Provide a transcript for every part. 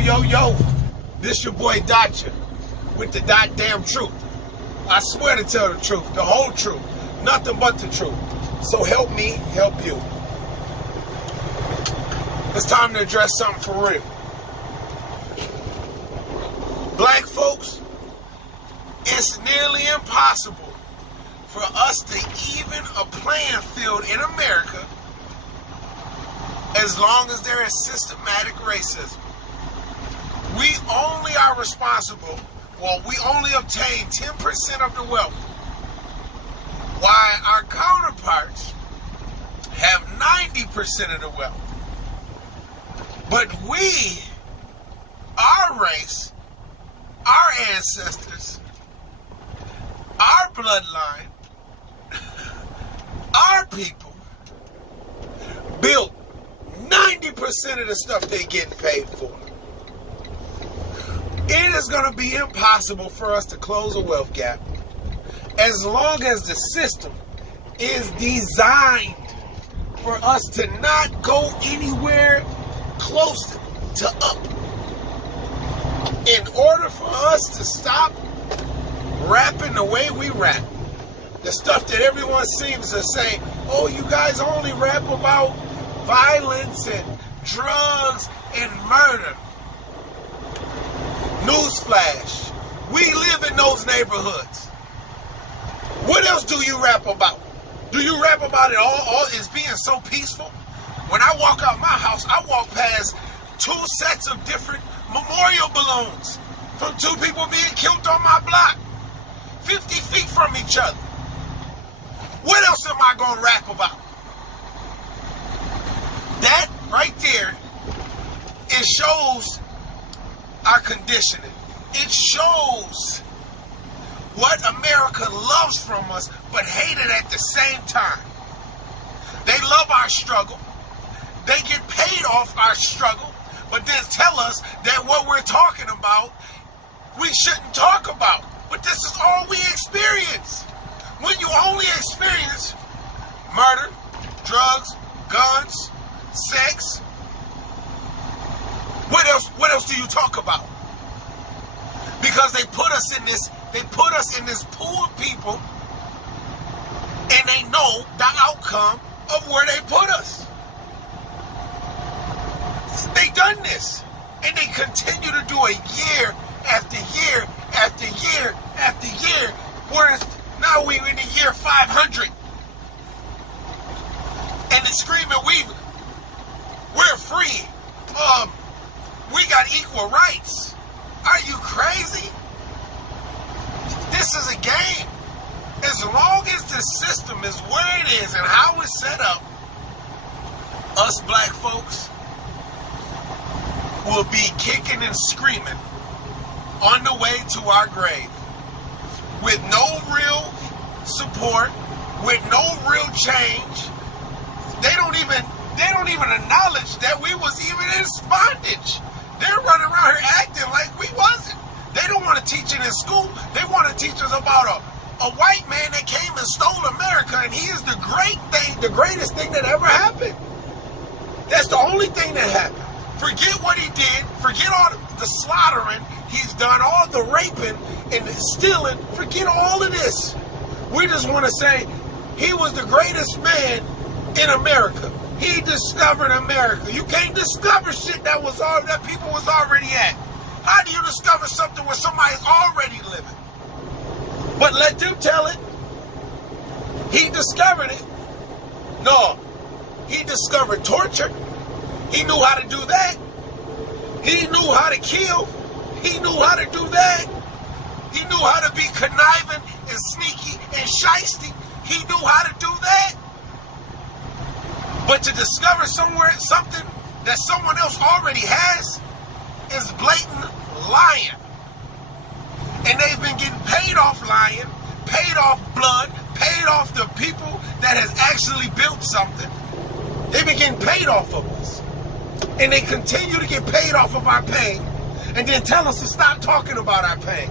Yo, this your boy Dotcha with the Damn Truth. I swear to tell the truth, the whole truth, nothing but the truth. So help me help you. It's time to address something for real. Black folks, it's nearly impossible for us to even a playing field in America as long as there is systematic racism. We only are responsible, we only obtain 10% of the wealth, while our counterparts have 90% of the wealth. But we, our race, our ancestors, our bloodline, our people built 90% of the stuff they getting paid for. It is going to be impossible for us to close a wealth gap as long as the system is designed for us to not go anywhere close to up. In order for us to stop rapping the way we rap, the stuff that everyone seems to say, oh, you guys only rap about violence and drugs and murder. Newsflash, we live in those neighborhoods. What else do you rap about? Do you rap about it all is being so peaceful? When I walk out my house, I walk past 2 sets of different memorial balloons from 2 people being killed on my block, 50 feet from each other. What else am I going to rap about? That right there, it shows our conditioning. It shows what America loves from us, but hate it at the same time. They love our struggle. They get paid off our struggle, but then tell us that what we're talking about, we shouldn't talk about. But this is all we experience. When you only experience murder, drugs, guns, sex, what else do you talk about? Because they put us in this pool of people, and they know the outcome of where they put us. They done this, and they continue to do it year after year after year after year, whereas now we're in the year 500, and they're screaming, we're free. We got equal rights. Are you crazy? This is a game. As long as the system is where it is and how it's set up, us black folks will be kicking and screaming on the way to our grave with no real support, with no real change. They don't even acknowledge that we was even in bondage. They're running around here acting like we wasn't. They don't want to teach it in school. They want to teach us about a white man that came and stole America, and he is the greatest thing that ever happened. That's the only thing that happened. Forget what he did. Forget all the slaughtering he's done, all the raping and the stealing. Forget all of this. We just want to say he was the greatest man in America. He discovered America. You can't discover shit that people was already at. How do you discover something where somebody's already living? But let them tell it. He discovered it. No. He discovered torture. He knew how to do that. He knew how to kill. He knew how to do that. He knew how to be conniving and sneaky and shiesty. He knew how to do that. But to discover something that someone else already has is blatant lying. And they've been getting paid off lying, paid off blood, paid off the people that has actually built something. They've been getting paid off of us. And they continue to get paid off of our pain and then tell us to stop talking about our pain.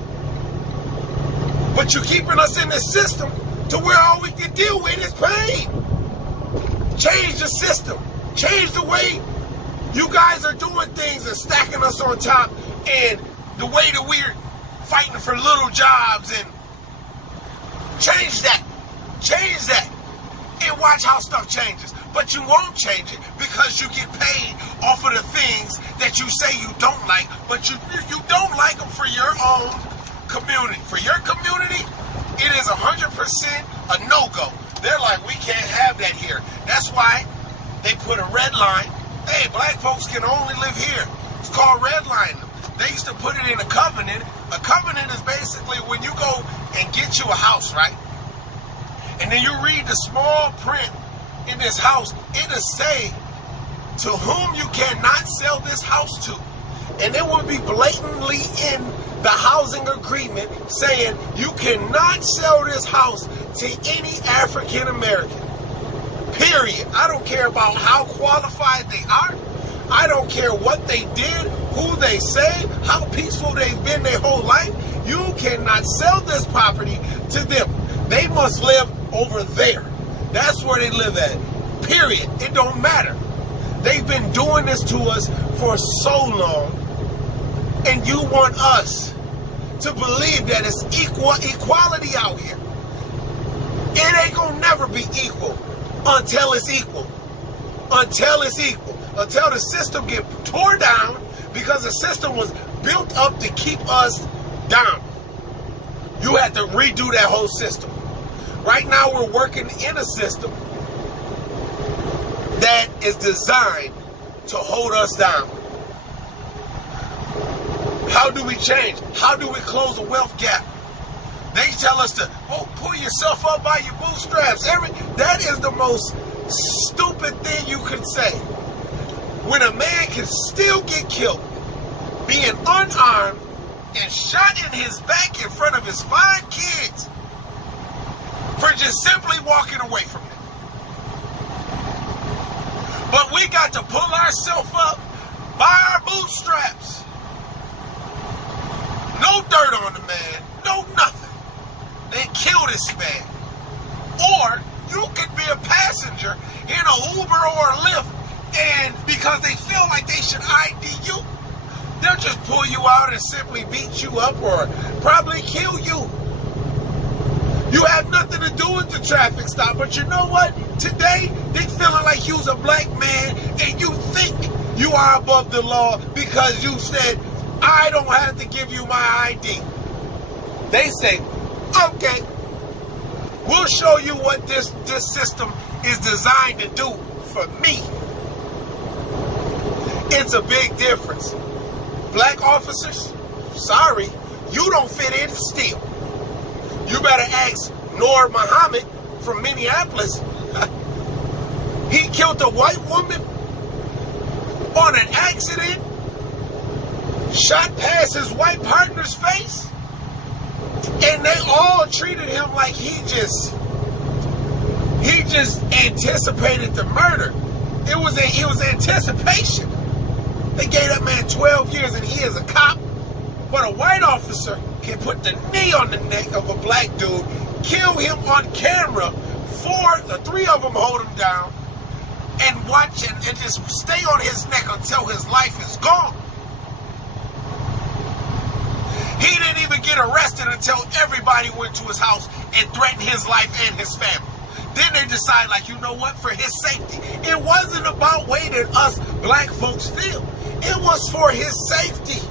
But you're keeping us in this system to where all we can deal with is pain. Change the system. Change the way You guys are doing things and stacking us on top, and the way that we're fighting for little jobs, and change that. Change that. And watch how stuff changes. But you won't change it because you get paid off of the things that you say you don't like, but you don't like them for your own community. For your community, it is 100% a no-go. They're like, we can't have that here. That's why they put a red line. Hey, black folks can only live here. It's called redlining. They used to put it in a covenant. A covenant is basically when you go and get you a house, right? And then you read the small print in this house. It'll say to whom you cannot sell this house to. And it will be blatantly in the housing agreement saying you cannot sell this house to any African American. Period. I don't care about how qualified they are. I don't care what they did, who they say, how peaceful they've been their whole life. You cannot sell this property to them. They must live over there. That's where they live at. Period. It don't matter. They've been doing this to us for so long, and you want us to believe that it's equality out here. It ain't gonna never be equal until it's equal. Until it's equal. Until the system get tore down, because the system was built up to keep us down. You have to redo that whole system. Right now we're working in a system that is designed to hold us down. How do we change? How do we close a wealth gap? They tell us to, pull yourself up by your bootstraps. That is the most stupid thing you could say. When a man can still get killed, being unarmed and shot in his back in front of his 5 kids for just simply walking away from them. But we got to pull ourselves up by our bootstraps. No dirt on the man, no nothing. They kill this man. Or you could be a passenger in an Uber or a Lyft, and because they feel like they should ID you, they'll just pull you out and simply beat you up or probably kill you. You have nothing to do with the traffic stop, but you know what? Today, they feeling like you's a black man and you think you are above the law because you said, I don't have to give you my ID. They say, okay, we'll show you what this system is designed to do for me. It's a big difference. Black officers, sorry, you don't fit in still. You better ask Noor Muhammad from Minneapolis. He killed a white woman on an accident, shot past his white partner's face, and they all treated him like he just anticipated the murder. It was anticipation. They gave that man 12 years and he is a cop. But a white officer can put the knee on the neck of a black dude, kill him on camera, 3 of them hold him down, and watch and just stay on his neck until his life is gone. He didn't even get arrested until everybody went to his house and threatened his life and his family. Then they decide, like, you know what, for his safety. It wasn't about way that us black folks feel. It was for his safety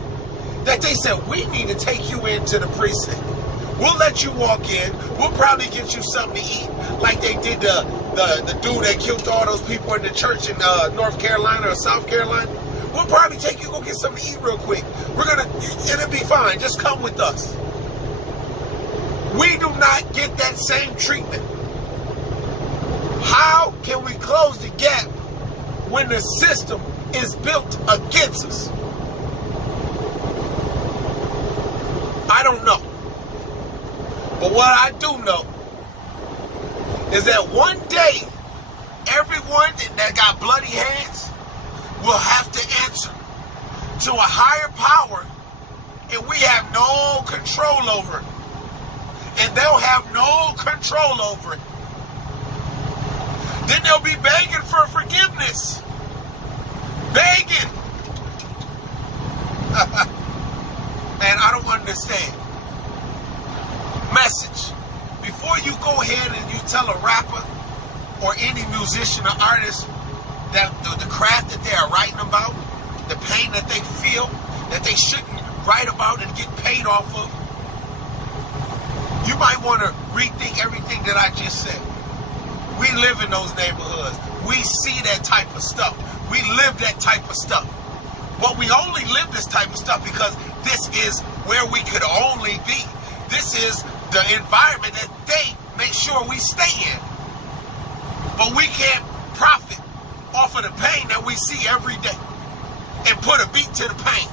that they said, we need to take you into the precinct. We'll let you walk in. We'll probably get you something to eat, like they did the dude that killed all those people in the church in North Carolina or South Carolina. We'll probably take you, go get something to eat real quick. And it'll be fine. Just come with us. We do not get that same treatment. How can we close the gap when the system is built against us? I don't know. But what I do know is that one day, everyone that got bloody hands will have to answer to a higher power, and we have no control over it. And they'll have no control over it. Then they'll be begging for forgiveness. begging. And I don't understand. Message. Before you go ahead and you tell a rapper or any musician or artist that the craft that they are writing about, the pain that they feel, that they shouldn't write about and get paid off of, you might want to rethink everything that I just said. We live in those neighborhoods. We see that type of stuff. We live that type of stuff. But we only live this type of stuff because this is where we could only be. This is the environment that they make sure we stay in. But we can't profit off of the pain that we see every day and put a beat to the pain.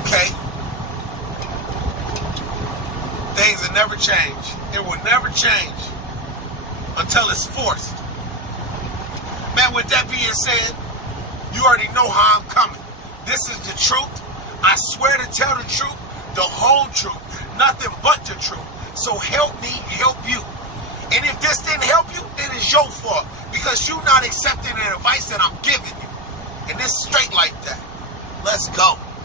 Okay. Things will never change. It will never change until it's forced. Man, with that being said, you already know how I'm coming. This is the truth. I swear to tell the truth, the whole truth, nothing but the truth. So help me help you. And if this didn't help you, then it's your fault because you're not accepting the advice that I'm giving you. And it's straight like that. Let's go.